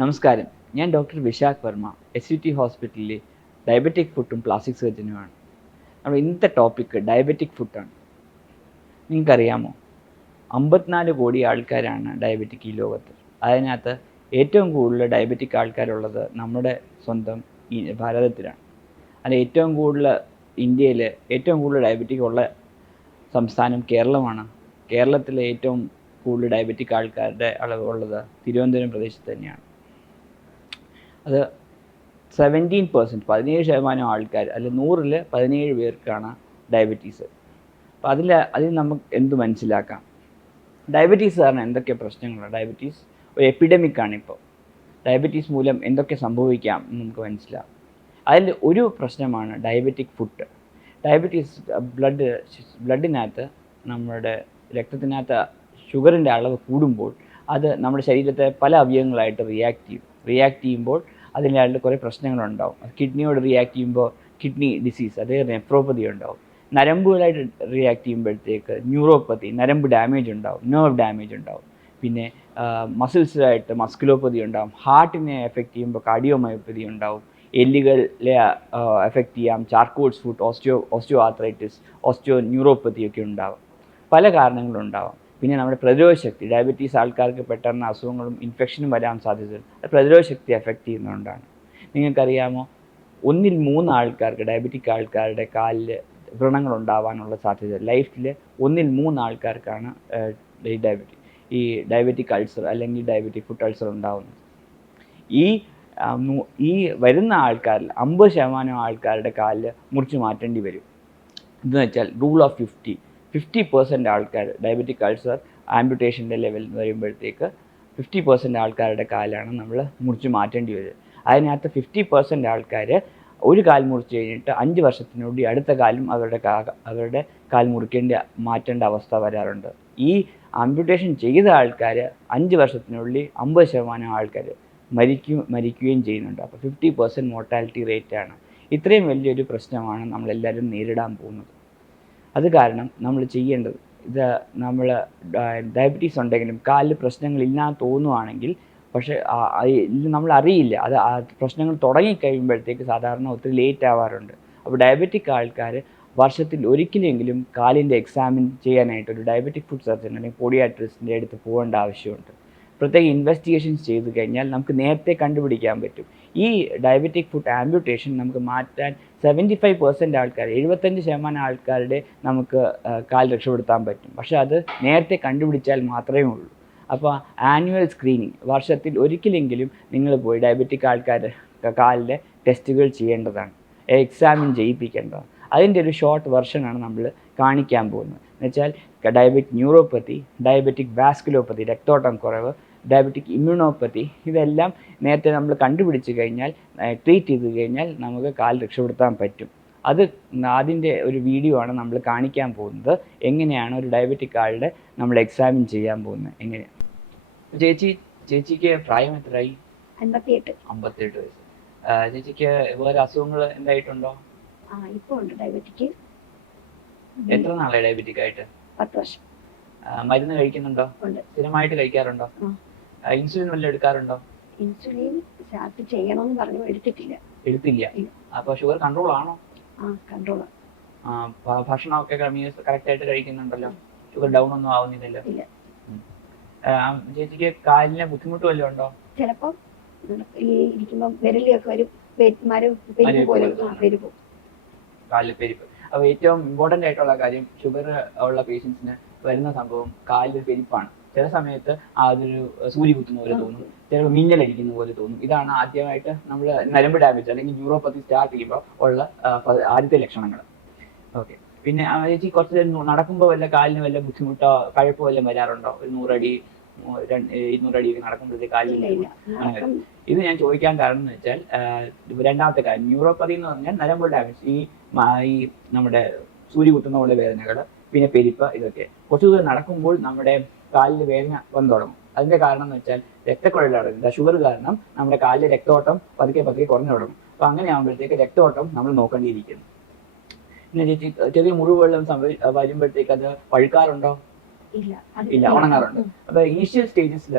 നമസ്കാരം. ഞാൻ doctor Vishakh Varma S U T ഹോസ്പിറ്റലിലെ ഡയബറ്റിക് ഫുഡും പ്ലാസ്റ്റിക് സർജനുമാണ്. നമ്മുടെ ഇന്നത്തെ ടോപ്പിക്ക് ഡയബറ്റിക് ഫുഡാണ്. നിങ്ങൾക്കറിയാമോ? അമ്പത്തിനാല് കോടി ആൾക്കാരാണ് ഡയബറ്റിക് ഈ ലോകത്ത്. അതിനകത്ത് ഏറ്റവും കൂടുതൽ ഡയബറ്റിക് ആൾക്കാരുള്ളത് നമ്മുടെ സ്വന്തം ഭാരതത്തിലാണ്. അല്ല ഏറ്റവും കൂടുതൽ ഇന്ത്യയിൽ ഏറ്റവും കൂടുതൽ ഡയബറ്റിക് ഉള്ള സംസ്ഥാനം കേരളമാണ്. കേരളത്തിലെ ഏറ്റവും കൂടുതൽ ഡയബറ്റിക് ആൾക്കാരുടെ അളവ് ഉള്ളത് തിരുവനന്തപുരം പ്രദേശത്ത് തന്നെയാണ്. അത് സെവന്റീൻ പെർസെന്റ് പതിനേഴ് ശതമാനം ആൾക്കാർ അല്ല നൂറിൽ പതിനേഴ് പേർക്കാണ് ഡയബറ്റീസ് അപ്പോൾ അതിൽ അതിൽ നമുക്ക് എന്ത് മനസ്സിലാക്കാം? ഡയബറ്റീസ് കാരണം എന്തൊക്കെ പ്രശ്നങ്ങളാണ്? ഡയബറ്റീസ് ഒരു എപ്പിഡമിക്കാണ് ഇപ്പോൾ ഡയബറ്റീസ് മൂലം എന്തൊക്കെ സംഭവിക്കാം എന്ന് നമുക്ക് മനസ്സിലാവും അതിൽ ഒരു പ്രശ്നമാണ് ഡയബറ്റിക് ഫുഡ് ഡയബറ്റീസ് ബ്ലഡ് ബ്ലഡിനകത്ത് നമ്മുടെ രക്തത്തിനകത്ത് ഷുഗറിന്റെ അളവ് കൂടുമ്പോൾ അത് നമ്മുടെ ശരീരത്തെ പല അവയവങ്ങളായിട്ട് റിയാക്റ്റ് ചെയ്യും. റിയാക്റ്റ് ചെയ്യുമ്പോൾ അതിനകത്ത് കുറേ പ്രശ്നങ്ങളുണ്ടാവും. കിഡ്നിയോട് റിയാക്ട് ചെയ്യുമ്പോൾ കിഡ്നി ഡിസീസ് അതേ നെഫ്രോപ്പതി ഉണ്ടാവും നരമ്പുകളായിട്ട് റിയാക്ട് ചെയ്യുമ്പോഴത്തേക്ക് ന്യൂറോപ്പതി നരമ്പ് ഡാമേജ് ഉണ്ടാവും നെർവ് ഡാമേജ് ഉണ്ടാവും. പിന്നെ മസിൽസായിട്ട് മസ്കുലോപ്പതി ഉണ്ടാവും. ഹാർട്ടിനെ എഫക്റ്റ് ചെയ്യുമ്പോൾ കാർഡിയോമയോപ്പതി ഉണ്ടാവും. എല്ലുകളെ എഫക്റ്റ് ചെയ്യാം. Charcot's foot osteo osteo arthritis osteo neuropathy ഒക്കെ ഉണ്ടാവും. പല കാരണങ്ങളുണ്ടാവാം. പിന്നെ നമ്മുടെ പ്രതിരോധ ശക്തി. ഡയബറ്റീസ് ആൾക്കാർക്ക് പെട്ടെന്ന് അസുഖങ്ങളും ഇൻഫെക്ഷനും വരാൻ സാധ്യതയുണ്ട്. പ്രതിരോധ ശക്തി എഫക്റ്റ് ചെയ്യുന്നതുകൊണ്ടാണ്. നിങ്ങൾക്കറിയാമോ? ഒന്നിൽ മൂന്ന് ആൾക്കാർക്ക് ഡയബറ്റിക് ആൾക്കാരുടെ കാലിൽ വ്രണങ്ങൾ ഉണ്ടാവാനുള്ള സാധ്യത. ലൈഫിൽ ഒന്നിൽ മൂന്ന് ആൾക്കാർക്കാണ് ഈ ഡയബറ്റിക് ഈ ഡയബറ്റിക് അൾസർ അല്ലെങ്കിൽ ഡയബറ്റിക് ഫുഡ് അൾസർ ഉണ്ടാവുന്നത്. ഈ ഈ വരുന്ന ആൾക്കാരിൽ അമ്പത് ശതമാനം ആൾക്കാരുടെ കാലിൽ മുറിച്ച് മാറ്റേണ്ടി വരും. എന്ന് വെച്ചാൽ rule of fifty fifty percent ആൾക്കാർ ഡയബറ്റിക് അൾസർ ആംബുട്ടേഷന്റെ ലെവൽ എന്ന് വരുമ്പോഴത്തേക്ക് ഫിഫ്റ്റി പെർസെന്റ് ആൾക്കാരുടെ കാലാണ് നമ്മൾ മുറിച്ച് മാറ്റേണ്ടി വരും അതിനകത്ത് ഫിഫ്റ്റി പെർസെന്റ് ആൾക്കാർ ഒരു കാൽ മുറിച്ച് കഴിഞ്ഞിട്ട് അഞ്ച് വർഷത്തിനുള്ളിൽ അടുത്ത കാലും അവരുടെ അവരുടെ കാൽ മുറിക്കേണ്ട മാറ്റേണ്ട അവസ്ഥ വരാറുണ്ട്. ഈ ആംബുട്ടേഷൻ ചെയ്ത ആൾക്കാർ അഞ്ച് വർഷത്തിനുള്ളിൽ അമ്പത് ശതമാനം ആൾക്കാർ മരിക്കും മരിക്കുകയും ചെയ്യുന്നുണ്ട്. അപ്പോൾ ഫിഫ്റ്റി പെർസെന്റ് മോർട്ടാലിറ്റി റേറ്റാണ് ഇത്രയും വലിയൊരു പ്രശ്നമാണ് നമ്മളെല്ലാവരും നേരിടാൻ പോകുന്നത്. അത് കാരണം നമ്മൾ ചെയ്യേണ്ടത് ഇത് നമ്മൾ ഡയബറ്റീസ് ഉണ്ടെങ്കിലും കാലിൽ പ്രശ്നങ്ങളില്ലാന്ന് തോന്നുവാണെങ്കിൽ പക്ഷേ നമ്മൾ അറിയില്ല. അത് പ്രശ്നങ്ങൾ തുടങ്ങിക്കഴിയുമ്പോഴത്തേക്ക് സാധാരണ ഒത്തിരി ലേറ്റ് ആവാറുണ്ട്. അപ്പോൾ ഡയബറ്റിക് ആൾക്കാർ വർഷത്തിൽ ഒരിക്കലെങ്കിലും കാലിന്റെ എക്സാമിൻ ചെയ്യാനായിട്ട് ഒരു ഡയബറ്റിക് ഫുഡ് സർജൻ അല്ലെങ്കിൽ പോഡിയാട്രിസ്റ്റിന്റെ അടുത്ത് പോകേണ്ട ആവശ്യമുണ്ട്. പ്രത്യേക ഇൻവെസ്റ്റിഗേഷൻസ് ചെയ്ത് കഴിഞ്ഞാൽ നമുക്ക് നേരത്തെ കണ്ടുപിടിക്കാൻ പറ്റും. ഈ ഡയബറ്റിക് ഫുഡ് ആംബ്യൂട്ടേഷൻ നമുക്ക് മാറ്റാൻ സെവന്റി ഫൈവ് പെർസെന്റ് ആൾക്കാർ എഴുപത്തഞ്ച് ശതമാനം ആൾക്കാരുടെ നമുക്ക് കാൽ രക്ഷപ്പെടുത്താൻ പറ്റും. പക്ഷേ അത് നേരത്തെ കണ്ടുപിടിച്ചാൽ മാത്രമേ ഉള്ളൂ. അപ്പോൾ ആനുവൽ സ്ക്രീനിങ് വർഷത്തിൽ ഒരിക്കലെങ്കിലും നിങ്ങൾ പോയി ഡയബറ്റിക് ആൾക്കാർ കാലിലെ ടെസ്റ്റുകൾ ചെയ്യേണ്ടതാണ്. എക്സാമിൻ ചെയ്യിപ്പിക്കേണ്ടതാണ്. അതിന്റെ ഒരു ഷോർട്ട് വെർഷനാണ് നമ്മൾ കാണിക്കാൻ പോകുന്നത്. എന്നുവെച്ചാൽ ഡയബറ്റിക് ന്യൂറോപ്പത്തി ഡയബറ്റിക് വാസ്കുലോപ്പതി രക്തോട്ടം കുറവ് ഡയബറ്റിക് ഇമ്മ്യൂണോപ്പതി ഇതെല്ലാം നേരത്തെ നമ്മൾ കണ്ടുപിടിച്ച് കഴിഞ്ഞാൽ ട്രീറ്റ് ചെയ്ത് കഴിഞ്ഞാൽ നമുക്ക് കാൽ രക്ഷപ്പെടുത്താൻ പറ്റും. അത് അതിന്റെ ഒരു വീഡിയോ ആണ് നമ്മൾ കാണിക്കാൻ പോകുന്നത്. എങ്ങനെയാണ് ഒരു ഡയബറ്റിക് ആളുടെ നമ്മൾ എക്സാമിൻ ചെയ്യാൻ പോകുന്നത്? എങ്ങനെയാണ് ചേച്ചി ചേച്ചിക്ക് പ്രായം എത്രയായി? അമ്പത്തിയെട്ട് അമ്പത്തിയെട്ട് വയസ്സ്. ചേച്ചിക്ക് വേറെ അസുഖങ്ങൾ എന്തായിട്ടുണ്ടോ? ആ ഇപ്പൊ ഉണ്ട് ഡയബറ്റിക്ക് എത്ര നാളായി ഡയബറ്റിക് ആയിട്ട്? പത്ത് വർഷം. മരുന്ന് കഴിക്കുന്നുണ്ടോ? സ്ഥിരമായിട്ട് കഴിക്കാറുണ്ടോ? ഇൻസുലിൻ വല്ല എടുക്കാറുണ്ടോ? ഇൻസുലിൻ സ്റ്റാർട്ട് ചെയ്യണമെന്ന് പറഞ്ഞു എടുത്തിട്ടില്ല. എടുത്തില്ല. അപ്പോൾ അപ്പൊ ഷുഗർ കൺട്രോൾ ആണോ? ആ കൺട്രോൾ ആ, ഭക്ഷണമൊക്കെ കറക്റ്റ് ആയിട്ട് കഴിക്കുന്നുണ്ടല്ലോ. ഷുഗർ ഡൗൺ ഒന്നും ആവുന്നില്ലല്ലോ. ചേച്ചിക്ക് കാലിന് ബുദ്ധിമുട്ട് വല്ലതും ഉണ്ടോ? ചിലപ്പോ ഈ ഇരിക്കുമ്പം വിരലിയൊക്കെ വരും. വെ- മരം പെരുപ്പ് മരവിപ്പ് പോലെ പോലെ. ആ പെരുപ്പ് കാലിൽ പെരിപ്പ് അപ്പൊ ഏറ്റവും ഇമ്പോർട്ടന്റ് ആയിട്ടുള്ള കാര്യം ഷുഗർ ഉള്ള പേഷ്യൻസിന് വരുന്ന സംഭവം കാലിൽ പെരിപ്പാണ് ചില സമയത്ത് ആ അതൊരു സൂര്യ കുത്തുന്ന പോലെ തോന്നും. ചിലപ്പോൾ മിന്നലടിക്കുന്ന പോലെ തോന്നും. ഇതാണ് ആദ്യമായിട്ട് നമ്മൾ നരമ്പ് ഡാമേജ് അല്ലെങ്കിൽ ന്യൂറോപ്പതി സ്റ്റാർട്ട് ചെയ്യുമ്പോൾ ഉള്ള ആദ്യത്തെ ലക്ഷണങ്ങൾ ഓക്കെ. പിന്നെ ചേച്ചി കുറച്ച് നേരം നടക്കുമ്പോൾ വല്ല കാലിന് വല്ല ബുദ്ധിമുട്ടോ കഴപ്പോ വല്ലതും വരാറുണ്ടോ? ഒരു നൂറടി ഇരുന്നൂറടിയൊക്കെ കാലിന് കാലിൽ ഇല്ല ഇല്ല. നടക്കം ഇത് ഞാൻ ചോദിക്കാൻ കാരണം എന്ന് വെച്ചാൽ രണ്ടാമത്തെ കാര്യം ന്യൂറോപ്പതി എന്ന് പറഞ്ഞാൽ നരമ്പ് ഡാമേജ് ഈ ഈ നമ്മുടെ സൂര്യ കുത്തുന്ന പോലെ വേദനകൾ പിന്നെ പെരിപ്പ് ഇതൊക്കെ. കുറച്ച് ദൂരം നടക്കുമ്പോൾ നമ്മുടെ കാലിൽ വേദന വന്നു തുടങ്ങും. അതിന്റെ കാരണം എന്ന് വെച്ചാൽ രക്തക്കുഴൽ രക്തക്കുഴലടങ്ങും ഷുഗർ കാരണം നമ്മുടെ കാലിലെ രക്തോട്ടം പതുക്കെ പതുക്കെ കുറഞ്ഞു തുടങ്ങും. അപ്പൊ അങ്ങനെ ആകുമ്പോഴത്തേക്ക് രക്തോട്ടം നമ്മൾ നോക്കേണ്ടിയിരിക്കുന്നു. പിന്നെ ചേച്ചി ചെറിയ മുറിവുകളും സംഭവി വരുമ്പോഴത്തേക്ക് അത് പഴുക്കാറുണ്ടോ ഇല്ല. ഉണങ്ങാറുണ്ട്. അപ്പൊ ഇനീഷ്യൽ സ്റ്റേജസിൽ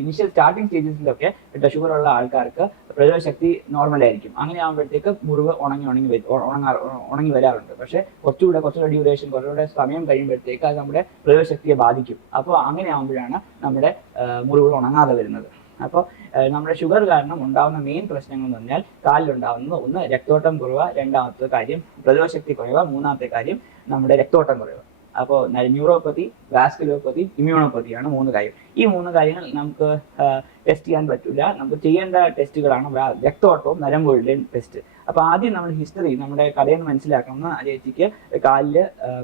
ഇനീഷ്യൽ സ്റ്റാർട്ടിംഗ് സ്റ്റേജസിലൊക്കെ ഷുഗർ ഉള്ള ആൾക്കാർക്ക് പ്രതിരോധ ശക്തി നോർമൽ ആയിരിക്കും. അങ്ങനെ ആകുമ്പോഴത്തേക്ക് മുറിവ് ഉണങ്ങി ഉണങ്ങി ഉണങ്ങാ ഉണങ്ങി വരാറുണ്ട്. പക്ഷെ കുറച്ചുകൂടെ കുറച്ചുകൂടെ ഡ്യൂറേഷൻ കുറച്ചുകൂടെ സമയം കഴിയുമ്പോഴത്തേക്ക് അത് നമ്മുടെ പ്രതിരോധ ശക്തിയെ ബാധിക്കും. അപ്പോൾ അങ്ങനെ ആകുമ്പോഴാണ് നമ്മുടെ മുറിവുകൾ ഉണങ്ങാതെ വരുന്നത്. അപ്പോൾ നമ്മുടെ ഷുഗർ കാരണം ഉണ്ടാകുന്ന മെയിൻ പ്രശ്നങ്ങൾ എന്ന് പറഞ്ഞാൽ കാലിലുണ്ടാകുന്നത് ഒന്ന് രക്തോട്ടം കുറവ് രണ്ടാമത്തെ കാര്യം പ്രതിരോധ ശക്തി കുറവ് മൂന്നാമത്തെ കാര്യം നമ്മുടെ രക്തോട്ടം കുറവ് അപ്പോൾ ന്യൂറോപ്പതി വാസ്കുലോപ്പതി ഇമ്മ്യൂണോപ്പതിയാണ് മൂന്ന് കാര്യം. ഈ മൂന്ന് കാര്യങ്ങൾ നമുക്ക് ടെസ്റ്റ് ചെയ്യാൻ പറ്റില്ല. നമുക്ക് ചെയ്യേണ്ട ടെസ്റ്റുകളാണ് രക്തോട്ടവും നരമ്പുകളുടെയും ടെസ്റ്റ് അപ്പോൾ ആദ്യം നമ്മൾ ഹിസ്റ്ററി നമ്മുടെ കഥയിൽ നിന്ന് മനസ്സിലാക്കണം ആ ചേച്ചിക്ക് കാലിൽ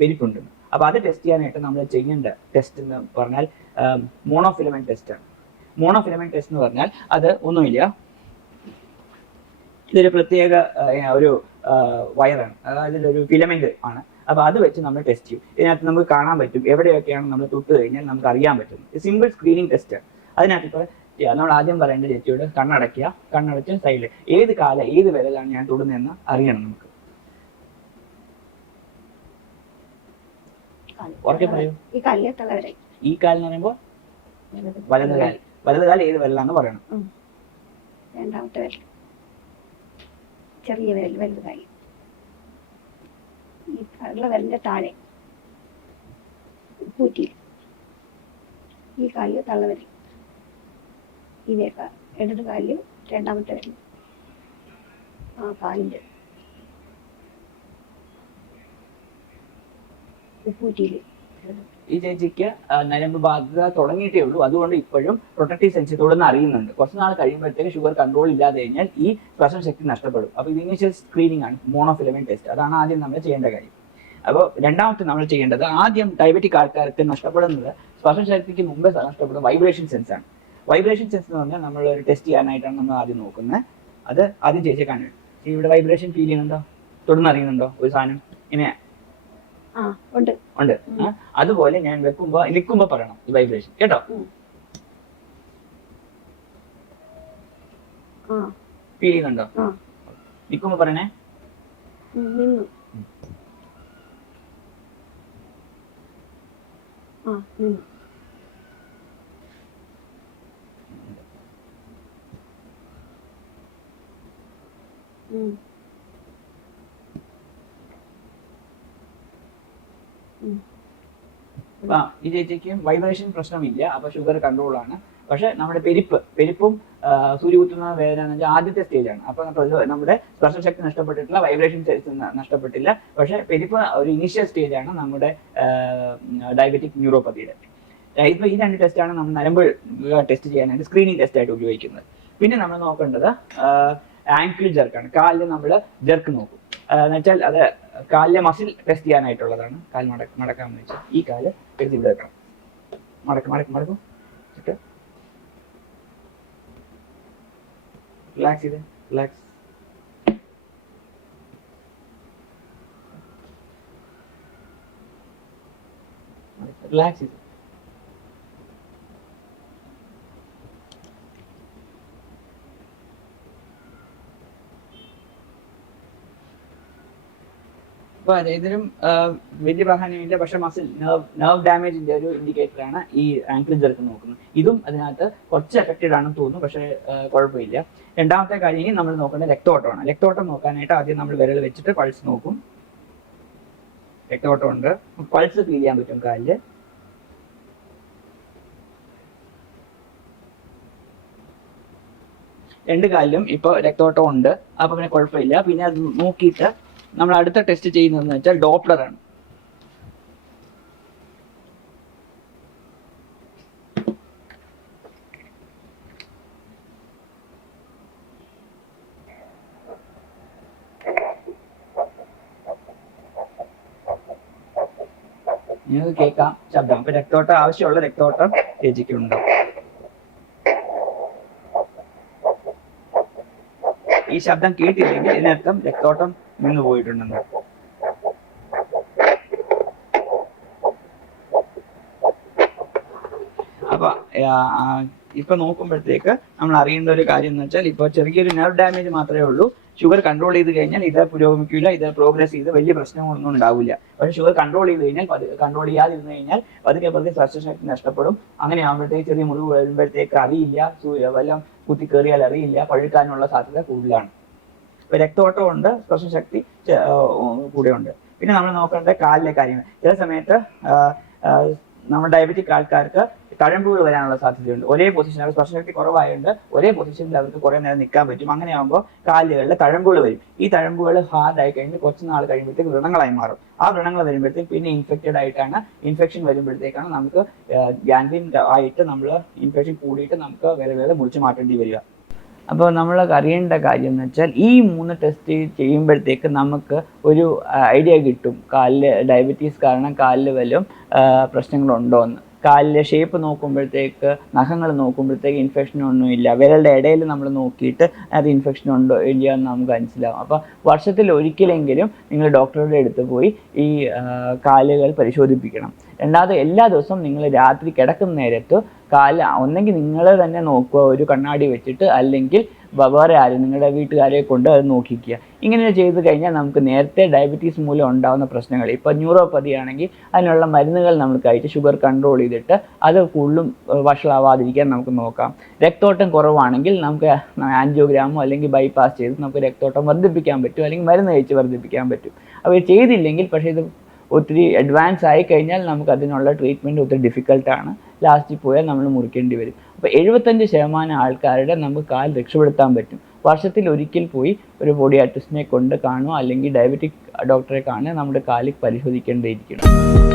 പെരിപ്പുണ്ട്. അപ്പോൾ അത് ടെസ്റ്റ് ചെയ്യാനായിട്ട് നമ്മൾ ചെയ്യേണ്ട ടെസ്റ്റ് എന്ന് പറഞ്ഞാൽ മോണോഫിലമെന്റ് ടെസ്റ്റാണ് മോണോഫിലമെന്റ് ടെസ്റ്റ് എന്ന് പറഞ്ഞാൽ അത് ഒന്നുമില്ല. ഇതൊരു പ്രത്യേക ഒരു വയറാണ് അതായത് ഒരു ഫിലമെന്റ് ആണ്. അപ്പൊ അത് വെച്ച് നമ്മൾ ടെസ്റ്റ് ചെയ്യും. ഇതിനകത്ത് നമുക്ക് കാണാൻ പറ്റും എവിടെയൊക്കെയാണ് നമ്മൾ തൊട്ട് കഴിഞ്ഞാൽ നമുക്ക് അറിയാൻ പറ്റും. സിമ്പിൾ സ്ക്രീനിങ് ടെസ്റ്റ് അതിനകത്ത് ഇപ്പോൾ നമ്മൾ ആദ്യം പറയേണ്ട ചേച്ചിയോട് കണ്ണടയ്ക്കുക. കണ്ണടച്ച് സൈഡിൽ ഏത് കാല ഏത് വിരലാണ് ഞാൻ തൊടുന്നതെന്ന് അറിയണം നമുക്ക്. കാൽ. ഉറക്കെ പറയൂ. ഈ കാലം എന്ന് പറയുമ്പോൾ വലത് കാൽ. വലത് കാൽ ഏത് വിരലാന്ന് പറയണം. രണ്ടാമത്തെ വിരൽ. ചെറിയ വിരൽ വലുത് കാര്യം ഈ കള്ള വിരലിന്റെ താഴെ. പൂറ്റി ഈ കാലിൽ തള്ളവിരൽ ഇതേ വേക്ക ഇടത് കാലിൽ രണ്ടാമത്തെ വിരൽ ആ കാലിന്റെ. ഉപ്പൂറ്റിയിൽ ഈ ചേച്ചിക്ക് നരമ്പ് ബാധ്യത തുടങ്ങിയിട്ടേ ഉള്ളൂ. അതുകൊണ്ട് ഇപ്പോഴും പ്രൊട്ടക്റ്റീവ് സെൻസി എന്ന് അറിയുന്നുണ്ട്. കുറച്ച് നാൾ കഴിയുമ്പോഴത്തേക്ക് ഷുഗർ കൺട്രോൾ ഇല്ലാതെ കഴിഞ്ഞാൽ ഈ ശ്വസന ശക്തി നഷ്ടപ്പെടും. അപ്പോൾ ഇത് ഇനീഷ്യൽ സ്ക്രീനിങ് ആണ് മോണോഫിലമെന്റ് ടെസ്റ്റ് അതാണ് ആദ്യം നമ്മൾ ചെയ്യേണ്ട കാര്യം. അപ്പോൾ രണ്ടാമത്തെ നമ്മൾ ചെയ്യേണ്ടത് ആദ്യം ഡയബറ്റിക് ആൾക്കാർക്ക് നഷ്ടപ്പെടുന്നത് ശ്വസന ശക്തിക്ക് മുമ്പേ നഷ്ടപ്പെടുന്ന വൈബ്രേഷൻ സെൻസ് ആണ്. വൈബ്രേഷൻ സെൻസ് എന്ന് പറഞ്ഞാൽ നമ്മൾ ഒരു ടെസ്റ്റ് ചെയ്യാനായിട്ടാണ് നമ്മൾ ആദ്യം നോക്കുന്നത്. അത് ആദ്യം ചേച്ചി കാണുന്നത് ഇവിടെ വൈബ്രേഷൻ ഫീൽ ചെയ്യുന്നുണ്ടോ? തുടർന്ന് അറിയുന്നുണ്ടോ ഒരു സാധനം? ഇങ്ങനെ ഉണ്ട്. ഉണ്ട്. ഉം. ആ, അതുപോലെ ഞാൻ വെക്കുമ്പോ നിൽക്കുമ്പോ പറയണം ഈ വൈബ്രേഷൻ കേട്ടോ? ആ. ഫീൽ ചെയ്യുന്നുണ്ടോ ആ. നിൽക്കുമ്പോ പറയണേ. ഉം, നിന്നു ആ നിന്നു ഉം. ഉം. ആ ഈ ചേച്ചിക്കും വൈബ്രേഷൻ പ്രശ്നമില്ല. അപ്പൊ ഷുഗർ കൺട്രോൾ ആണ്. പക്ഷെ നമ്മുടെ പെരിപ്പ് പെരിപ്പും സൂര്യ കുത്തുന്ന വേദന എന്ന് വെച്ചാൽ ആദ്യത്തെ സ്റ്റേജാണ് അപ്പൊ നമ്മുടെ സ്പർശശക്തി നഷ്ടപ്പെട്ടിട്ടില്ല വൈബ്രേഷൻ നഷ്ടപ്പെട്ടില്ല. പക്ഷെ പെരിപ്പ് ഒരു ഇനീഷ്യൽ സ്റ്റേജാണ് നമ്മുടെ ഡയബറ്റിക് ന്യൂറോപ്പതിയുടെ ഇപ്പൊ ഈ രണ്ട് ടെസ്റ്റാണ് നമ്മൾ നരമ്പ് ടെസ്റ്റ് ചെയ്യാനായിട്ട് സ്ക്രീനിങ് ടെസ്റ്റ് ആയിട്ട് ഉപയോഗിക്കുന്നത്. പിന്നെ നമ്മൾ നോക്കേണ്ടത് ആങ്കിൾ ജെർക്കാണ് കാലിൽ നമ്മൾ ജെർക്ക് നോക്കും. എന്നുവെച്ചാൽ എന്ന് വെച്ചാൽ അത് കാലിലെ മസിൽ ടെസ്റ്റ് ചെയ്യാനായിട്ടുള്ളതാണ്. കാൽ മടക്ക മടക്കാമെന്ന് വെച്ചാൽ ഈ കാൽ എടുത്ത് ഇവിടെ വെക്കണം. മടക്ക് മടക്ക് മടക്കും. എന്നിട്ട് റിലാക്സ് ചെയ്ത് റിലാക്സ് റിലാക്സ് ചെയ്ത്. അപ്പൊ അതെ ഇതിനും ആ, വലിയ പ്രാധാന്യമില്ല. പക്ഷെ മസിൽ നെർവ് നെർവ് ഡാമേജിന്റെ ഒരു ഇൻഡിക്കേറ്റർ ആണ് ഈ ആങ്കിൾ ജെർക്ക് നോക്കുന്നത്. ഇതും അതിനകത്ത് കുറച്ച് എഫക്റ്റഡ് ആണെന്ന് തോന്നുന്നു. പക്ഷേ കുഴപ്പമില്ല. രണ്ടാമത്തെ കാര്യം ഇനി നമ്മൾ നോക്കുന്നത് രക്തോട്ടമാണ് രക്തോട്ടം നോക്കാനായിട്ട് ആദ്യം നമ്മൾ വിരൽ വെച്ചിട്ട് പൾസ് നോക്കും. രക്തോട്ടം ഉണ്ട് പൾസ് ഫീൽ ചെയ്യാൻ പറ്റും കാലിൽ. രണ്ട് കാലിലും ഇപ്പൊ രക്തോട്ടം ഉണ്ട്. അപ്പൊ പിന്നെ കുഴപ്പമില്ല. പിന്നെ അത് നോക്കിയിട്ട് നമ്മൾ അടുത്ത ടെസ്റ്റ് ചെയ്യുന്നതെന്ന് വെച്ചാൽ ഡോപ്ലർ ആണ്. നിങ്ങൾക്ക് കേൾക്കാം. ശബ്ദം. അപ്പൊ രക്തോട്ടം ആവശ്യമുള്ള രക്തോട്ടം ചേച്ചിക്കുണ്ട് ഈ ശബ്ദം കേട്ടില്ലെങ്കിൽ ഇതിനർത്ഥം രക്തോട്ടം നിന്ന് പോയിട്ടുണ്ടെന്ന്. അപ്പൊ ഇപ്പൊ നോക്കുമ്പോഴത്തേക്ക് നമ്മൾ അറിയേണ്ട ഒരു കാര്യം എന്ന് വെച്ചാൽ ഇപ്പൊ ചെറിയൊരു നെർവ് ഡാമേജ് മാത്രമേ ഉള്ളൂ. ഷുഗർ കൺട്രോൾ ചെയ്ത് കഴിഞ്ഞാൽ ഇത് പുരോഗമിക്കില്ല ഇത് പ്രോഗ്രസ് ചെയ്ത് വലിയ പ്രശ്നങ്ങളൊന്നും ഉണ്ടാവില്ല. പക്ഷെ ഷുഗർ കൺട്രോൾ ചെയ്ത് കഴിഞ്ഞാൽ കൺട്രോൾ ചെയ്യാതിരുന്നു കഴിഞ്ഞാൽ പതുക്കെ പതുക്കെ സ്പർശശക്തി നഷ്ടപ്പെടും. അങ്ങനെ ആകുമ്പോഴത്തേക്ക് ചെറിയ മുറിവ് വരുമ്പോഴത്തേക്ക് അറിയില്ല സു- വല്ലം കുത്തി കയറിയാൽ അറിയില്ല പഴുക്കാനുള്ള സാധ്യത കൂടുതലാണ്. ഇപ്പൊ രക്തോട്ടം ഉണ്ട് സ്പർശശക്തി ശക്തി കൂടെ ഉണ്ട്. പിന്നെ നമ്മൾ നോക്കേണ്ട കാലിലെ കാര്യങ്ങൾ. ചില സമയത്ത് നമ്മൾ ഡയബറ്റിക് ആൾക്കാർക്ക് തഴമ്പുകൾ വരാനുള്ള സാധ്യതയുണ്ട്. ഒരേ പൊസിഷൻ അവർ സ്പർശശക്തി കുറവായതുകൊണ്ട് ഒരേ പൊസിഷനിൽ അവർക്ക് കുറെ നേരം നിൽക്കാൻ പറ്റും. അങ്ങനെ ആകുമ്പോൾ കാലുകളിൽ തഴമ്പുകൾ വരും. ഈ തഴമ്പുകൾ ആയി കഴിഞ്ഞ് കുറച്ച് നാൾ കഴിയുമ്പോഴത്തേക്ക് വ്രണങ്ങളായി മാറും. ആ വ്രണങ്ങൾ വരുമ്പോഴത്തേക്ക് പിന്നെ ഇൻഫെക്റ്റഡ് ആയിട്ടാണ് ഇൻഫെക്ഷൻ വരുമ്പോഴത്തേക്കാണ് നമുക്ക് ഗ്യാൻഗ്രീൻ ആയിട്ട് നമ്മൾ ഇൻഫെക്ഷൻ കൂടിയിട്ട് നമുക്ക് വേറെ വേറെ മുറിച്ച് മാറ്റേണ്ടി വരിക. അപ്പോൾ നമ്മൾ അറിയേണ്ട കാര്യം എന്ന് വെച്ചാൽ ഈ മൂന്ന് ടെസ്റ്റ് ചെയ്യുമ്പോഴത്തേക്ക് നമുക്ക് ഒരു ഐഡിയ കിട്ടും. കാലിൽ ഡയബറ്റീസ് കാരണം കാലിൽ വല്ലതും പ്രശ്നങ്ങളുണ്ടോ എന്ന്. കാലിലെ ഷേപ്പ് നോക്കുമ്പോഴത്തേക്ക് നഖങ്ങൾ നോക്കുമ്പോഴത്തേക്ക് ഇൻഫെക്ഷൻ ഒന്നുമില്ല വിരലുടെ ഇടയിൽ നമ്മൾ നോക്കിയിട്ട് അത് ഇൻഫെക്ഷൻ ഉണ്ടോ ഇല്ല എന്ന് നമുക്ക് മനസ്സിലാവും. അപ്പോൾ വർഷത്തിൽ ഒരിക്കലെങ്കിലും നിങ്ങൾ ഡോക്ടറുടെ അടുത്ത് പോയി ഈ കാലുകൾ പരിശോധിപ്പിക്കണം. രണ്ടാമത് എല്ലാ ദിവസവും നിങ്ങൾ രാത്രി കിടക്കുന്ന നേരത്ത് കാൽ. ഒന്നെങ്കിൽ നിങ്ങൾ തന്നെ നോക്കുക ഒരു കണ്ണാടി വെച്ചിട്ട് അല്ലെങ്കിൽ വേറെ ആരും നിങ്ങളുടെ വീട്ടുകാരെ കൊണ്ട് അത് നോക്കിക്കുക. ഇങ്ങനെ ചെയ്ത് കഴിഞ്ഞാൽ നമുക്ക് നേരത്തെ ഡയബറ്റീസ് മൂലം ഉണ്ടാകുന്ന പ്രശ്നങ്ങൾ ഇപ്പോൾ ന്യൂറോപ്പതി ആണെങ്കിൽ അതിനുള്ള മരുന്നുകൾ നമ്മൾ കഴിച്ച് ഷുഗർ കൺട്രോൾ ചെയ്തിട്ട് അത് കൂടുതലും വഷളാവാതിരിക്കാൻ നമുക്ക് നോക്കാം. രക്തോട്ടം കുറവാണെങ്കിൽ നമുക്ക് ആൻജിയോഗ്രാമോ അല്ലെങ്കിൽ ബൈപ്പാസ് ചെയ്ത് നമുക്ക് രക്തോട്ടം വർദ്ധിപ്പിക്കാൻ പറ്റും അല്ലെങ്കിൽ മരുന്ന് കഴിച്ച് വർദ്ധിപ്പിക്കാൻ പറ്റും. അപ്പോൾ ചെയ്തില്ലെങ്കിൽ പക്ഷേ ഇത് ഒത്തിരി അഡ്വാൻസ് ആയി കഴിഞ്ഞാൽ നമുക്ക് അതിനുള്ള ട്രീറ്റ്മെന്റ് ഒത്തിരി ഡിഫിക്കൽട്ടാണ് ലാസ്റ്റിൽ പോയാൽ നമ്മൾ മുറിക്കേണ്ടി വരും. അപ്പോൾ എഴുപത്തഞ്ച് ശതമാനം ആൾക്കാരുടെ നമുക്ക് കാൽ രക്ഷപ്പെടുത്താൻ പറ്റും. വർഷത്തിൽ ഒരിക്കൽ പോയി ഒരു ബോഡിയാട്രിസ്റ്റിനെ കൊണ്ട് കാണുക അല്ലെങ്കിൽ ഡയബറ്റിക് ഡോക്ടറെ കാണുക നമ്മുടെ കാലിൽ പരിശോധിക്കേണ്ടിയിരിക്കണം